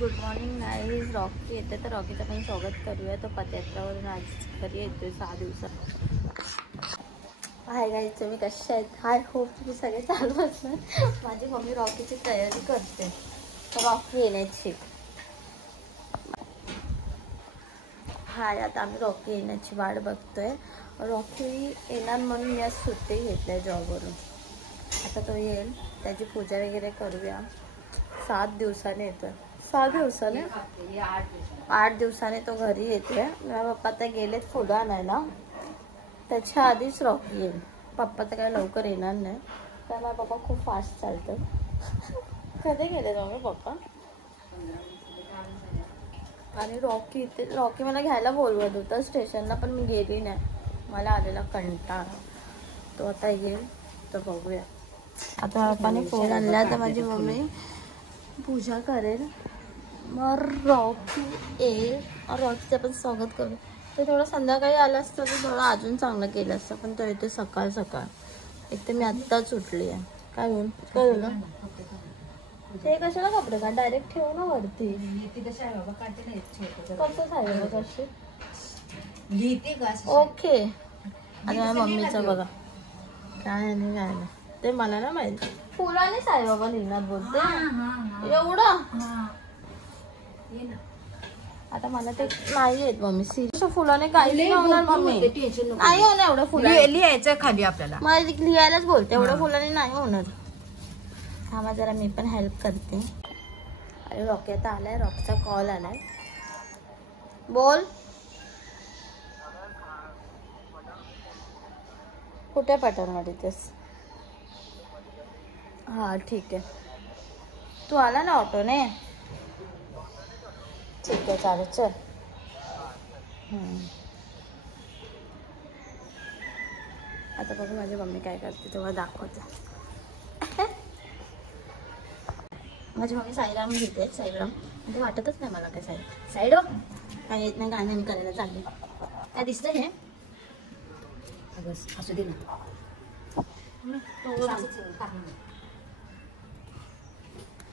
Good morning guys. Rocky येते तर रॉकीचं पण स्वागत करूया. तो पदयात्रावरून आज घरी येतोय 6 दिवसात. हाय गाईज, तुम्ही कशा आहेत? हाय होप तुम्ही सगळे चालू असणार. माझी मम्मी रॉकीची तयारी करते रॉकी येण्याची. हाय, आता आम्ही रॉकी येण्याची वाट बघतोय. रॉकी येणार म्हणून मी आज सुट्टी घेतली जॉबवरून. आता तो येईल, त्याची पूजा वगैरे करूया. 7 दिवसाने येतोय. 6 दिवसाने 8 दिवसाने तो घरी येतोय. माझ्या पप्पा तर गेलेत फुलं आणायला. त्याच्या आधीच रॉकी येईल. पप्पा तर काय लवकर येणार नाही, तर माझा पप्पा खूप फास्ट चालतं. कधी गेले मम्मी पप्पा? आणि रॉकी मला घ्यायला बोलवत होता स्टेशनला, पण मी गेली नाही. मला आलेला कंटाळा. तो आता येईल तर बघूया. आता पप्पाने फोन आणला तर माझी मम्मी पूजा करेल, मग रॉकी येईल. रॉकीचं पण स्वागत करू. ते थोडं संध्याकाळी आलं असतं तर थोडं अजून चांगलं केलं असतं, पण तो येतो सकाळ सकाळ. एक तर मी आत्ताच उठली आहे. काय होऊन काय झालं? ते कशाला कपडे का डायरेक्ट ठेवू ना वरती. कसं आहे कशी ओके. आता माझ्या मम्मीचं बघा काय नाही काय नाही ते मला ना माहिती. फुलाने साईबाबा लिहिणार बोलते एवढं. आता मला ते नाही येत मम्मी. सिरियस फुलाने काही नाही होणार मम्मी. नाही होणार एवढं फुलाने. लिहायचं खाली आपल्याला. मला लिहायलाच बोलते एवढं फुलाने नाही होणार. हा जरा मी पण हेल्प करते. अरे रॉकी आता आलाय. रॉकीचा कॉल आलाय. बोल. कुठे पठाणवाडीतच? हा ठीक आहे. तू आला ना ऑटोने? ठीक आहे चालेल चल. आता बघू माझी मम्मी काय करते तेव्हा दाखवते. माझी मम्मी साईराम घेते. साईराम म्हणजे वाटतच नाही मला काय साईड काय येत नाही. गाणं मी करायला चालले. काय दिसतं हे? असू दे ना.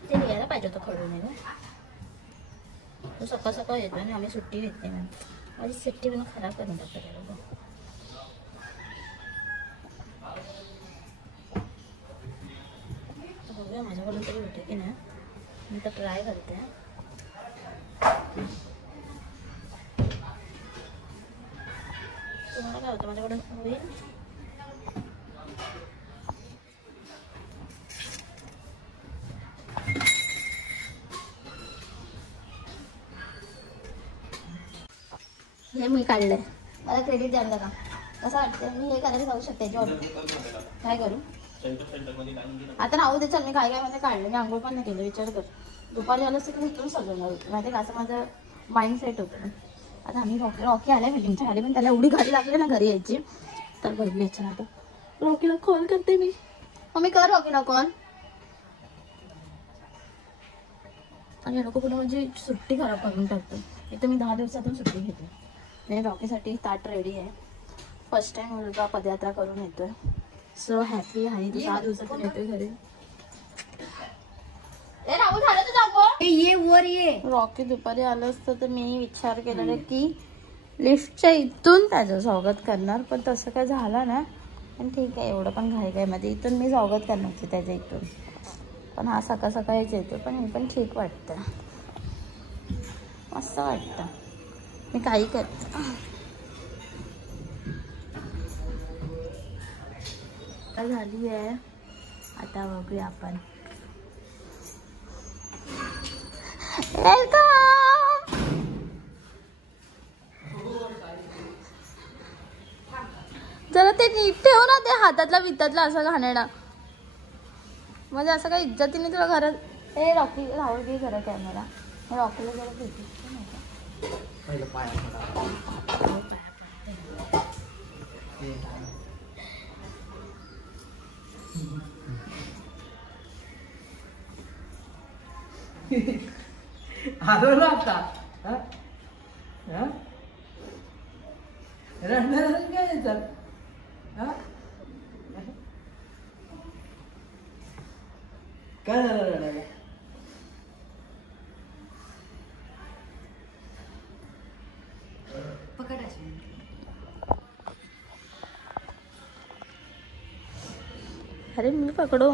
ते लिहायला पाहिजे होतं खडून आहे ना. तो सकाळ सकाळ येतो आणि आम्ही सुट्टी घेते. मॅम माझी सुट्टी पण खराब करून टाकतो. बघूया माझ्याकडून तरी होते की नाही. मी तर ट्राय करते. तुम्हाला काय होतं माझ्याकडून होईल? हे मी काढलंय. मला क्रेडिट द्याल का? कसं वाटतं? मी हे करायला जाऊ शकते जॉब. काय करू आता? राहू दे चल. मी काय मध्ये काढलं. मी आंघोळ पण नाही केलं. विचार कर. दुपारी आलं असतं की इथून सजवणार होतं माहिती का. असं माझं माइंड सेट होतं. आता आम्ही रॉकी आलाय बिल्डिंगच्या खाली, पण त्याला एवढी गाडी लागली ना घरी यायची. तर बघली याच्या आता रॉकीला कॉल करते मी. मम्मी कर रॉकीला कॉल. आणि नको कुठं म्हणजे सुट्टी खराब करून टाकतो. एक तर मी 10 दिवसातून सुट्टी घेते. नाही रॉकीसाठी ताट रेडी आहे. फर्स्ट टाइम मुलगा पदयात्रा करून येतोय. सो हॅपी आहे. तू 6 दिवसातून येतोय घरी. रॉकी दुपारी आलं असतं तर मी विचार केलेला की लिफ्टच्या इथून त्याचं स्वागत करणार, पण तसं काय झालं ना. पण ठीक आहे, एवढं पण घाई मध्ये इथून मी स्वागत करणार होते त्याच्या इथून. पण हा सकाळ सकाळीच येतो. पण हे पण ठीक वाटतं. मस्त वाटतं. मी काही करते. झाली आहे. आता बघूया आपण. जरा ते नीट ठेव ना. ते हातातला वितातला असं घाणेरडा. म्हणजे असं काही इज्जतीने तुला घरात. हे रॉकी राहुल घे जरा कॅमेरा. रॉकीला जरा भेटू. आलो ना आता. रडणार काय येतात? काय झालं रडायला? अरे मी पकडू.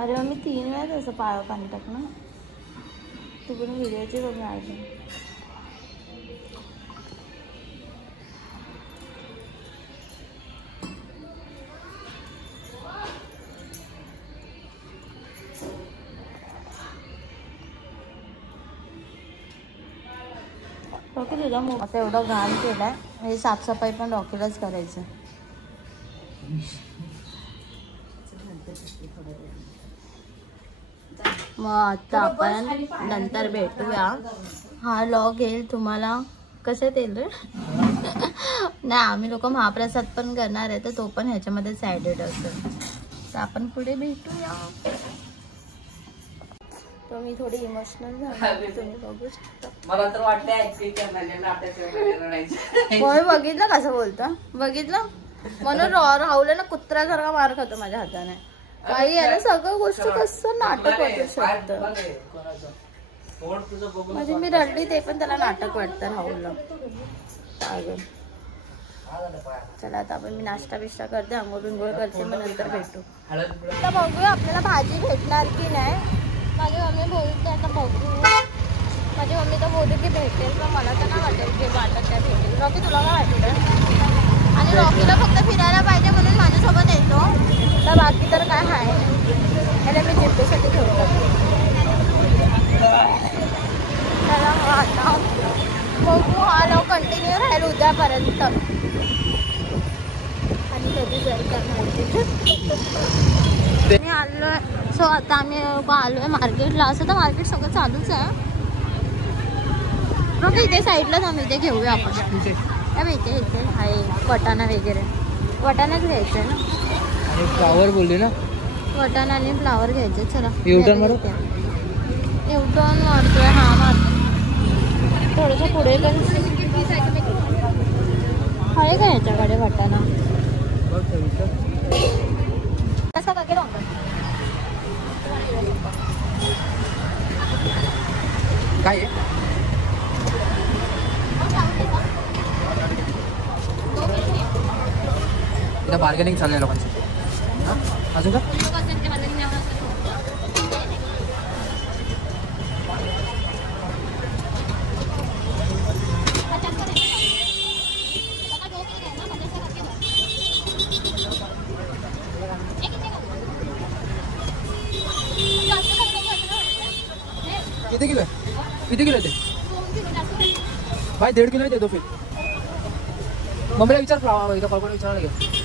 अरे मी 3 वेळा तसं पाणी टाक ना. तू पण व्हिडिओची बघ माझी. रॉकी तुझा आता एवढं घाण केलाय. हे साफसफाई पण रॉकीलाच करायचं. मग आता आपण नंतर भेटूया. हा व्लॉग येईल तुम्हाला. कसं येईल रे? नाही आम्ही लोक महाप्रसाद पण करणार आहे, तर तो पण ह्याच्यामध्ये ॲडेड असेल. तर आपण पुढे भेटूया. तो मी थोडी इमोशनल झाली, तुम्ही बघू शकता. मला तर वाटतंय होय बघितलं कसं बोलतं, बघितलं. म्हणून राहुल ना कुत्र्यासारखा मार खातो माझ्या हाताने. काही आहे ना सगळं गोष्ट कसं नाटक वाटू शकतं. म्हणजे मी रडली ते पण त्याला नाटक वाटतं राहुलला. चला आता आपण मी नाश्ता बिष्टा करते, आंघोळ बिंघोळ करते, मग नंतर भेटू. आता बघूया आपल्याला भाजी भेटणार की नाही. माझी मम्मी बोलते आता बघू. माझी मम्मी तर बोलते की भेटेल, पण मला तर नाही वाटेल की वाटत काय भेटेल. रॉकी तुला काय वाटतं? आणि रॉकीला फक्त फिरायला पाहिजे म्हणून माझ्यासोबत येतो, तर बाकी तर काय आहे. त्याला मी जिद्दीसाठी ठेवतो. त्याला आता बघू हा लव कंटिन्यू राहील उद्यापर्यंत. आणि कधी जर काय मी आलोय. सो आता आम्ही आलोय मार्केटला. असं तर मार्केट सगळं चालूच आहे. मग इथे साईडलाच आम्ही इथे घेऊया आपण. इथे इथे आहे वटाणा वगैरे. वटाणाच घ्यायचं आहे ना. फ्लावर बोलली ना. वटाणा आणि फ्लावर घ्यायचे. चला युटर्न मारू. युटर्न मारतोय. हा मारतो. थोडंसं पुढे पण आहे का याच्याकडे वटाणा? असं का केलं काय बार्गेनिंग चाललंय लोकांचं. अजून का किती किलो ते भाई? 1.5 किलो दे दो फिर. मम्मीला विचार. फ्लावर इथं कॉल विचारायला लागेल.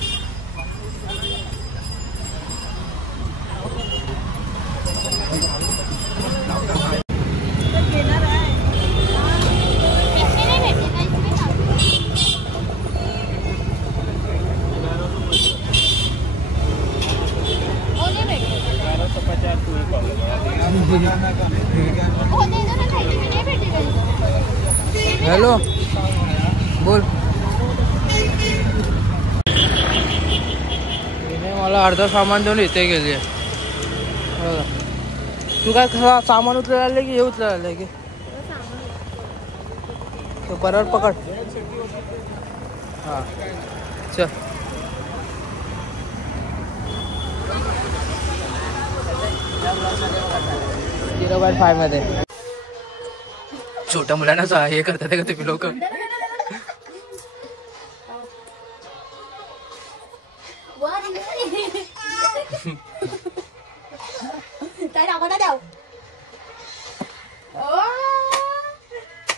हॅलो बोल. मला अर्धा सामान देऊन इथे गेली. तू काय सामान उचलायला आले की हे उचलायला आले की? तो बरोबर पकड. हा चल. 0.5 मध्ये छोट्या मुलांना हे करतात का तुम्ही लोक?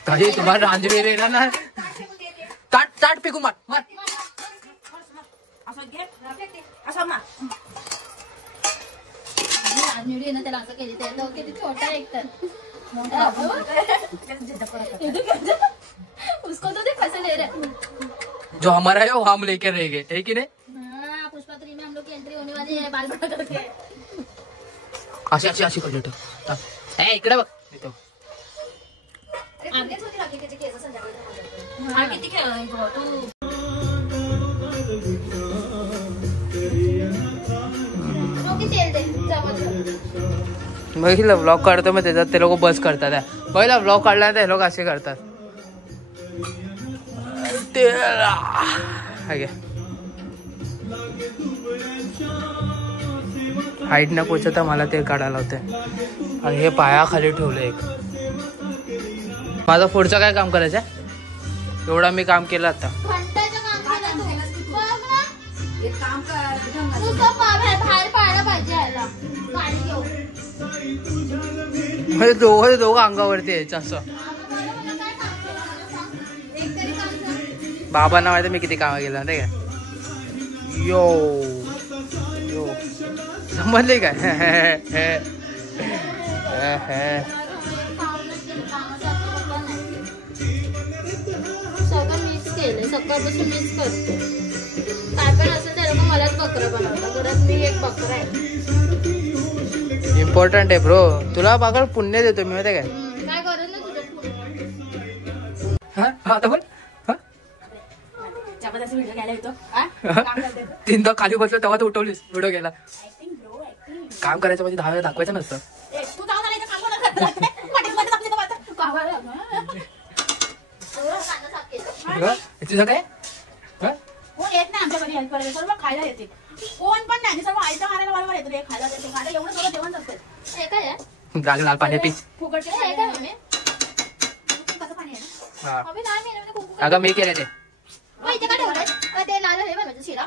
काही तुम्हाला रांजवे येणार ना. ताट ताट फेकून मार मार. त्याला असं केली छोटा एक तर उसको तो देख कैसे ले रहे. जो हमारा है वो हम लेकर रहेंगे, है कि नहीं? पुष्पा 3 में हम लोग की एंट्री होने वाली है. बाल बड़ा करके अशी कर लेतो. इकडे बघ. बघितलं व्लॉग काढतो मग त्याच्यात ते लोक बस करतात. बघितलं व्लॉग काढला ते लोक असे करतात. हाईट न पोचता मला ते काढायला होते आणि हे पायाखाली ठेवलं एक. माझं पुढचं काय काम करायचं एवढा मी काम केलं आता. म्हणजे दोघं अंगावरती यायचं असं. बाबांना माहिती मी किती काम केलं नाही काय. यो यो समजले काय. सगळं मीच केलं, सकाळपासून मीच करते. काय पण असेल तर लोक मलाच बकरं बनवतात. घरात मी एक बकरा आहे. इम्पॉर्टंट आहे ब्रो. तुला बघा पुण्य देतो मी माहिती काय. काय गरज नाही तुझ्या. आता बोल. व्हिडिओ घ्यायला येतो. तीनदा खाली बसलो तेव्हा तू उठवलीस व्हिडिओ घ्यायला. काम करायचं म्हणजे 10 वेळा दाखवायचं नसतं. तुझं काय कोण येत नाही आमच्या घरी हेल्प करायला, सर्व खायला येते. कोण पण नाही, सर्व आयतं मारायला बरोबर येतो रे. खायला येते, खायला एवढं सगळं जेवण असतं. हे काय आहे? जाग लाल पाणी पी. फुकटचे हे काय मम्मी? कसं पाणी आहे ना. हा मम्मी नाही मेले म्हणजे खूप. अगं मी केले ते. मग इथे काय ठेवलंय? ते लाल हे बनवायचं शिरा.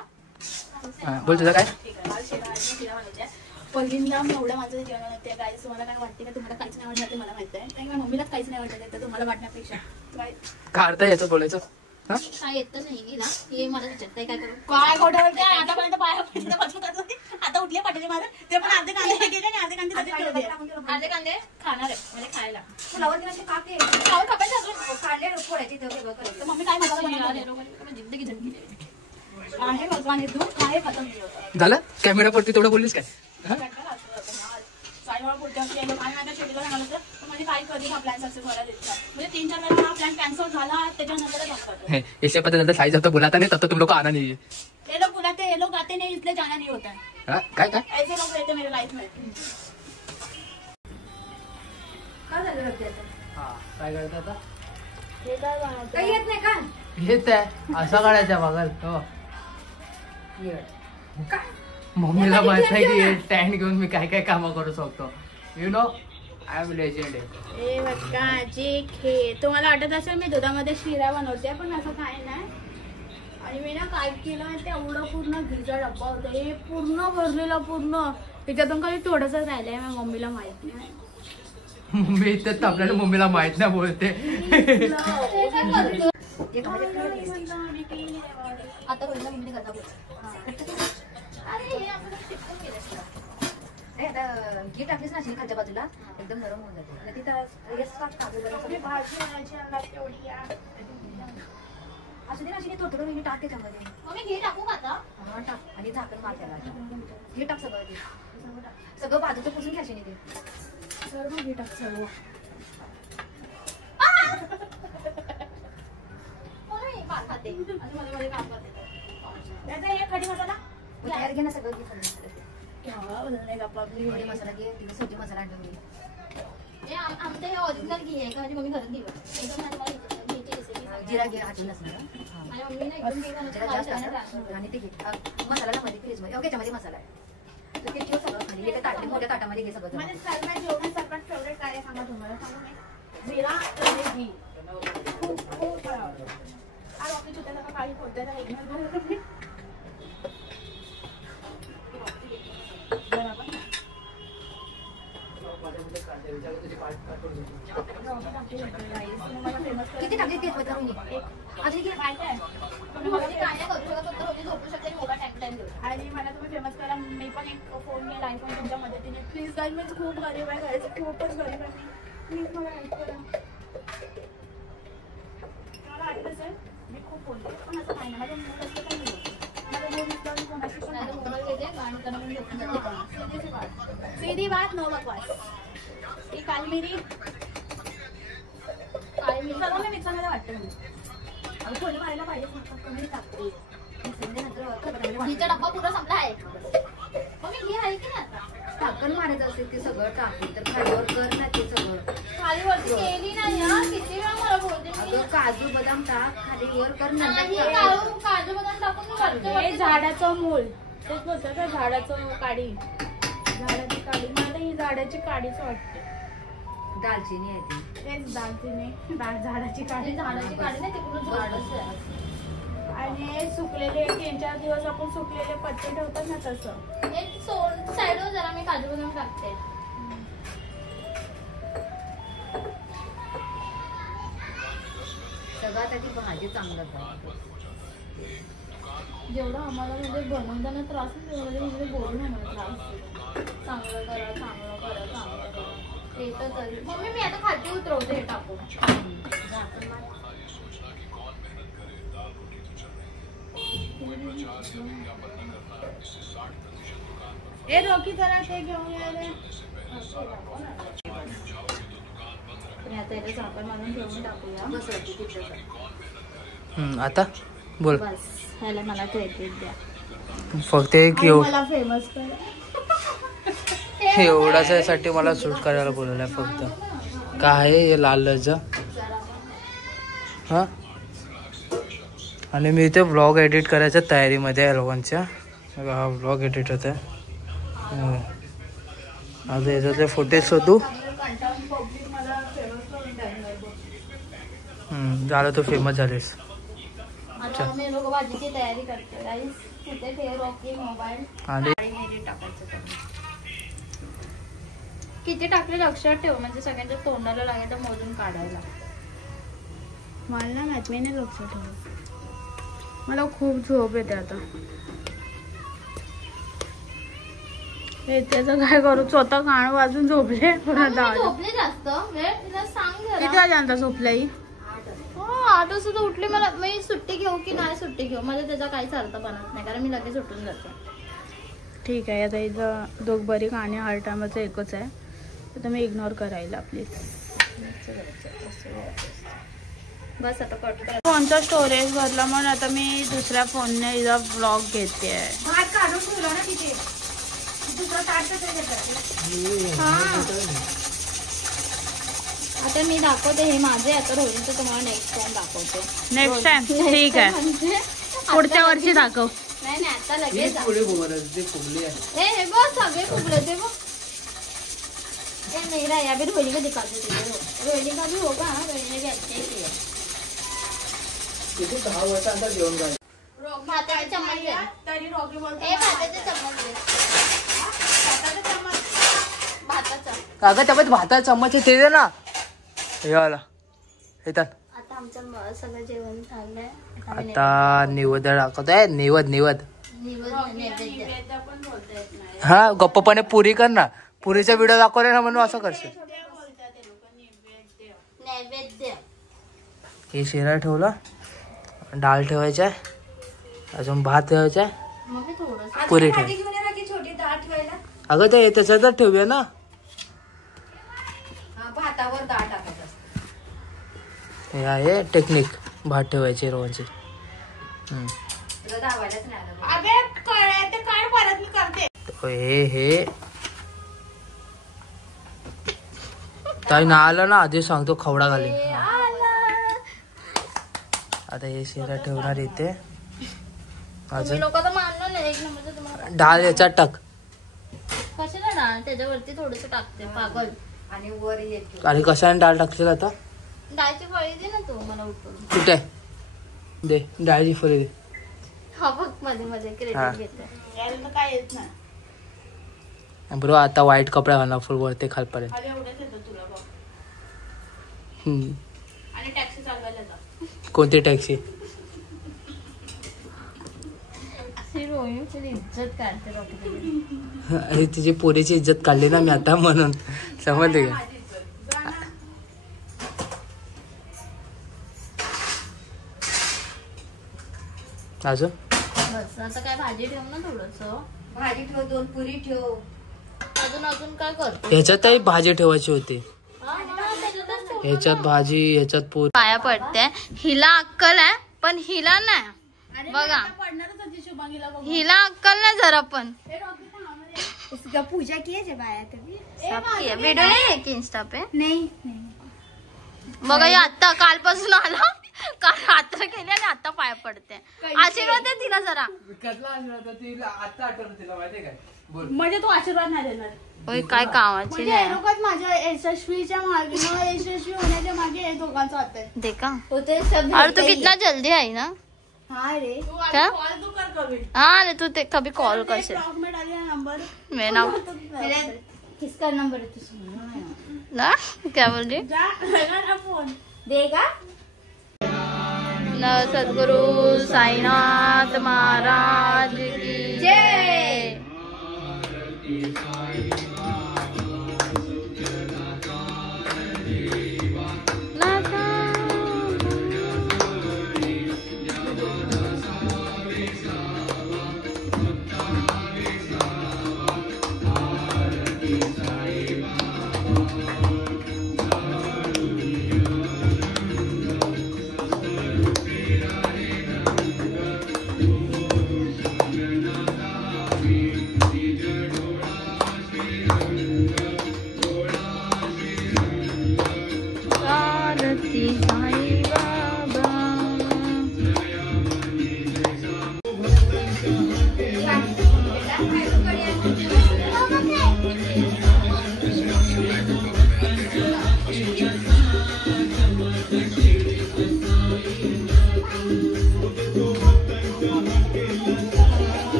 बोल तुझं काय. ठीक आहे, लाल शिरा आणि शिरा बनवायचे. पहिल्यांदा मी एवढ्या माणसाचं जेवण बनवते. गाईस तुम्हाला काय वाटते का, तुम्हाला काहीच नाही आवडणार ते मला माहिती आहे. कारण मम्मीलाच काहीच नाही आवडत तर तुम्हाला वाटण्यापेक्षा काय अर्थ याचं बोलायचं. काय येत नाही हिला. हे मला विचारताय काय करू. काय खोटं बोलते. आतापर्यंत पाया पडले बसून करत होती. आता उठले पाठवले माझं. ते पण अर्धे कांदे गेले आणि अर्धे कांदे तसेच ठेवले. अर्धे कांदे खाणार आहे म्हणजे खायला. फुलावर दिनाचे काके खाऊन खपायचं अजून. काढले फोडायचे ते वेगळं करायचं. तर मम्मी काय मसाला जिंदगी झंडली आहे. भगवान हे दूध काय खतम झालं. कॅमेरावरती तेवढं बोललीस काय. साईबाबा पुढच्या वर्षी येलो. आणि माझ्या शेतीला सांगलं तर म्हणजे काही कधी हा प्लॅन सक्सेस व्हायला देतात. म्हणजे 3-4 वेळा हा प्लॅन कॅन्सल झाला त्याच्यानंतरच असतात. इससे पता नंतर साई जब तक बुलाता नहीं तब तक तुम लोग को आना नहीं है. ये लोग बुलाते ये लोग आते नहीं इसलिए जाना नहीं होता है. काय काय ऐसे लोग रहते मेरे लाइफ में. काय झालं रद्द काय करत आता. हे काय बनवतं? काही येत नाही का? येत आहे असा काढायचा बघाल तो. मम्मीला माहित आहे की स्टँड घेऊन मी काय काय कामं करू शकतो. You know I am legend. ए बघा जी खे तुम्हाला वाटत असेल मी दुधामध्ये शिरा बनवते पण असं काही नाही. आणि मी ना काय केलं ते एवढं पूर्ण घिचा डब्बा होता. हे पूर्ण भरलेला पूर्ण. त्याच्यातून काही थोडंसं राहिलंय. माझ्या मम्मीला माहित नाही. मी तर आपल्याला मम्मीला माहित नाही बोलते. आता बोलला मम्मीने करता बोल. घी टाकलीस ना अशी खालच्या बाजूला एकदम नरम होऊन जाते. आणि तिथं असं दे ना थोडं थोडं टाक त्याच्यामध्ये. मम्मी घी टाकू का आता. हा टाक आणि झाकण मार त्याला. घी टाक सगळं. सगळं बाजूचं पुसून घ्यायचे नाही ते सर्व घी टाक सर्व. मार खाते आणि मध्ये मध्ये काम करते. त्याचा एक खडी मसाला तयार घे ना सगळं घे सगळं. मसाला घे सब्जी मसाला आणून घे. आमचं हे ओरिजिनल घी आहे का माझी मम्मी घरात घे एकदम घ्यायची रेसिपी. जिरा घे आठवण नसणार. माझ्या मम्मीने एकदम घे घालून आणि ते घे मसाला मध्ये फ्रीजमध्ये. ओके त्याच्यामध्ये मसाला आहे तर ते ठेव सगळं खाली. एका ताटली मोठ्या ताटामध्ये घे सगळं. माझे सर्वात जेवणात फेवरेट काय आहे सांगा तुम्हाला. सांगू मी जिरा आणि घी खूप खूप आवडतं. आज आपली छोट्या नका काही फोडते ना एक किती टाकली तेच बघून घे. अजून काय काय करू शकत होती झोपू शकते मोठा टाइम देऊ. आणि मला तुम्ही फेमस करा. मी पण एक फोन केला आयफोन तुमच्या मदतीने. प्लीज गाईज मी खूप गरीब आहे. घराचं खूपच गरीब आहे मी. प्लीज मला हेल्प करा. मला वाटत असेल मी खूप बोलते पण असं काही नाही. माझं मूड असतं काही नाही. माझं मूड असतं मी कोणाशी पण सीधी बात नो बकवास. ही काली मिरी सर्व मी मिक्सरमध्ये वाटते. मी फोन मारायला पाहिजे कमी टाकते. घीचा डब्बा पुरा संपला आहे. मम्मी घी आहे की नाही आता. टाकण मारायचं असेल ते सगळं टाकली तर खालीवर कर ना ते सगळं. खाली वरती केली नाही. किती वेळा मला बोलते. अगं काल काजू बदाम टाक खाली वर कर नाही, नंतर काजू बदाम टाकून मी करते. हे झाडाचं मूळ तेच बोलतात का, झाडाचं काडी, झाडाची काडी. मला ही झाडाची काडीच वाटते. दालचिनी आहे ती. तेच दालचिनी, झाडाची काडी. झाडाची काढी नाही, ते पूर्ण झाडच आहे. आणि हे सुकलेले 3-4 दिवस आपण सुकलेले पत्ते ठेवतात ना तसं. एक साईडवर जरा मी काजू बदाम टाकते. सगळ्यात आधी भाजी चांगलं कर. जेवढं आम्हाला म्हणजे बनवताना त्रास नाही, तेवढं म्हणजे बोलून आम्हाला त्रास. चांगलं करा, चांगलं करा, चांगलं करा. ते तर तरी मम्मी मी आता खाली उतरवते हे टाकून. हे रॉकी जरा ते घेऊन यायला. आता याला झाकण मारून ठेवून टाकूया. बस होती तिथं. आता बोल. बस ह्याला मला क्रेडिट द्या. फक्त आणि मला फेमस करा. एवढ्यासाठी मला शूट करायला बोलवलंय फक्त. काय आहे हे लाल लज हा. आणि मी इथे व्लॉग एडिट करायच्या तयारीमध्ये आहे लोकांच्या. हा व्लॉग एडिट होत आहे. आता याच्यातले फुटेज शोधू. झालं तू फेमस झालीस. आता मी लोक भाजीची तयारी करते. राईस तिथे ठेव, रॉकी मोबाईल आणि किती टाकले लक्षात ठेव, म्हणजे सगळ्यांच्या तोंडाला लागेल तर मोजून काढायला. मला ना माहित नाही लक्षात ठेव. मला खूप झोप येते आता. हे त्याचं काय करू, स्वतः कान वाजून झोपले. झोपले जास्त वेळ तिला सांग जरा. किती वाजता झोपलाय? 8 वाजता उठले. मला मी सुट्टी घेऊ की नाही सुट्टी घेऊ, मला त्याचा काहीच अर्थ बनत नाही, कारण मी लगेच उठून जाते. ठीक आहे. आता इथं दोघ बरी गाणी हर टायमाचं एकच आहे, तर तुम्ही इग्नोर करायला प्लीज. बस आता कट कर. फोनचा स्टोरेज भरला म्हणून आता मी दुसऱ्या फोनने इथं ब्लॉग घेते. भात काढून ठेवला ना तिथे. दुसरं ताट कसं आता मी दाखवते हे माझे. आता रोहिणी तर तुम्हाला नेक्स्ट टाइम दाखवते. नेक्स्ट टाइम ठीक आहे. म्हणजे पुढच्या वर्षी दाखव. नाही आता लगेच हे बस सगळे फुगले ते बघ. नहीं रहा अभी रोहिणी को दिखाते थे. रोहिणी का भी होगा. रोहिणी भी अच्छे ही है. भाताचे चम्मच दे. तरी रॉकी बोलतो ए भाताचे चम्मच दे. भाताचा काका त्यामध्ये भाता चम्मच ते दे ना. हे आला येतात. आता आमचं सगळं जेवण झालंय. आता निवद दाखवतोय. निवद नैवेद्य पण बोलता येत नाही. हा गप्पपणे पुरी कर ना. पुरीचा व्हिडिओ दाखवले ना म्हणून असं करशील. नैवेद्य हे शिरा ठेवला. डाळ ठेवायचा आहे. अजून भात ठेवायचा आहे. मग मी थोडंसं पुरी ठेव. छोटी डाळ ठेवायला. अगं ते त्याच्यातच ठेवूया ना. भातावर डाळ टाकायचं. हे आहे टेक्निक भात ठेवायची रोजची. तुला धावायलाच नाही आलं. अबे काय ते काय परत मी करते. हे ताई ना आलं ना आधी सांगतो खवडा घाली. आता हे शिरा ठेवणार इथे. अजून लोक तर मानणार नाही. एक नंबरचं तुम्हाला डाळ याच्यात टाक. कशाला डाळ त्याच्यावरती थोडस टाकते पागल. आणि वर येतो. आणि कशाने डाळ टाकशील आता. डाळची फळी दे ना तू मला उठून. कुठे दे डाळची फळी दे. हा बघ मध्ये मध्ये हा. क्रेडिट घेते. यायला काय येत नाही. बरोबर. आता व्हाईट कपडा घालणार फुल वरती खालपर्यंत. अरे एवढंच येतं तुला बघ. आणि टॅक्सी चालवायला जा. कोणती टॅक्सी. रोहिणीची इज्जत काढते बाकी. आणि तिची पोरीची इज्जत काढली ना मी आता म्हणून समजले का. अजून बस आता काय भाजी ठेव ना थोडस. भाजी ठेव. 2 पुरी ठेव. अजून काय करतो. ह्याच्यातही भाजी ठेवायची होती. त्याच्यातच ठेव. ह्याच्यात भाजी ह्याच्यात पोरी. पाया पडते. हिला अक्कल आहे पण हिला नाही. बघा पडणारच होती शुभांगीला बघ. हिला अक्कल नाही जरा पण. उसका पूजा किए जब आया तभी. सब किया. वीडियो नहीं है की इंस्टा पे. नहीं बघा हे आता कालपासून आला. रात्र केली आणि आता पाय पडते. आशीर्वाद दे तिला जरा. कसला आशीर्वाद तिला आता आठवलं तिला माहितीये काय बोल. म्हणजे तू आशीर्वाद नाही देणार. होय काय कामाची म्हणजे हे लोकच माझ्या यशस्वीच्या मागे यशस्वी होण्याच्या मागे हे दोघांचं हात आहे. देखा होते सब. अरे तू कितना जल्दी आई ना. हाँ रे क्या? कॉल तू कर कभी. हाँ रे तू ते कभी कॉल करशील. ब्लॉग में डालिए नंबर. मैं ना किसका नंबर है तू ना क्या बोल रही जा लगा ना फोन देगा न. सद्गुरु साईनाथ महाराज की जय.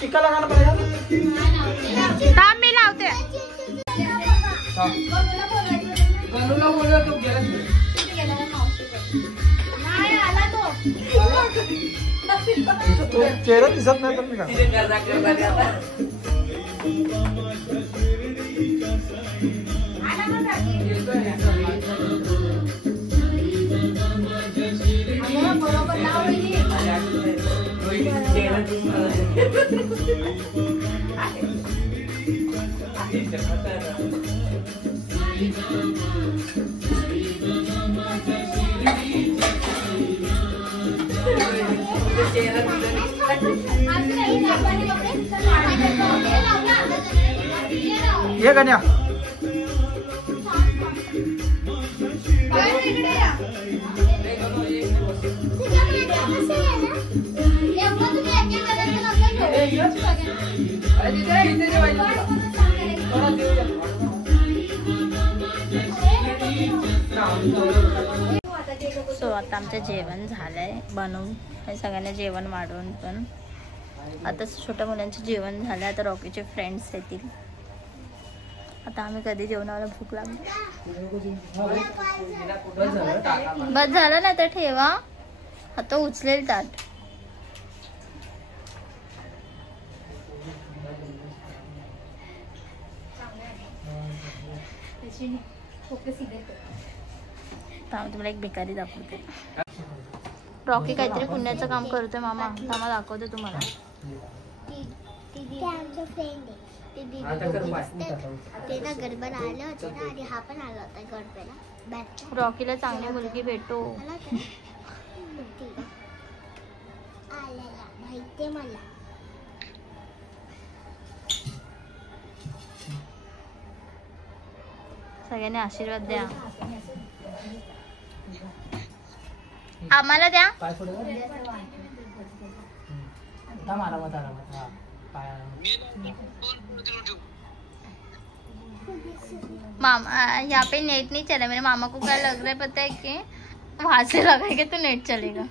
टिक्का लगाना पड़ेगा. थांब मी लावते. गणूला बोलूया तू गेला तो चेहरा दिसत नाही तर मी काय. ये गण्या सो आता आमचं जेवण झालंय बनवून. हे सगळ्यांना जेवण वाढवून पण आता छोट्या मुलांचे जेवण झालं. आता रॉकीचे फ्रेंड्स येतील. आता आम्ही कधी जेवणाला भूक लागली. बस झालं ना तर ठेवा. आता उचलेल ताट. तुम्हाला एक भिकारी दाखवते. रॉकी काहीतरी पुण्याचं काम करतोय मामा. मामा दाखवते तुम्हाला. ते ना गडबड आले होते ना आणि हा पण आला होता गडबडला. रॉकीला चांगली मुलगी भेटो. माहितीये मला. सगळ्यांनी आशीर्वाद द्या. आम्हाला द्या. मामा यहाँ पे नेट नहीं चला. मेरे मामा को क्या लग रहा है पता है कि वहां से लगाएंगे तो नेट चलेगा.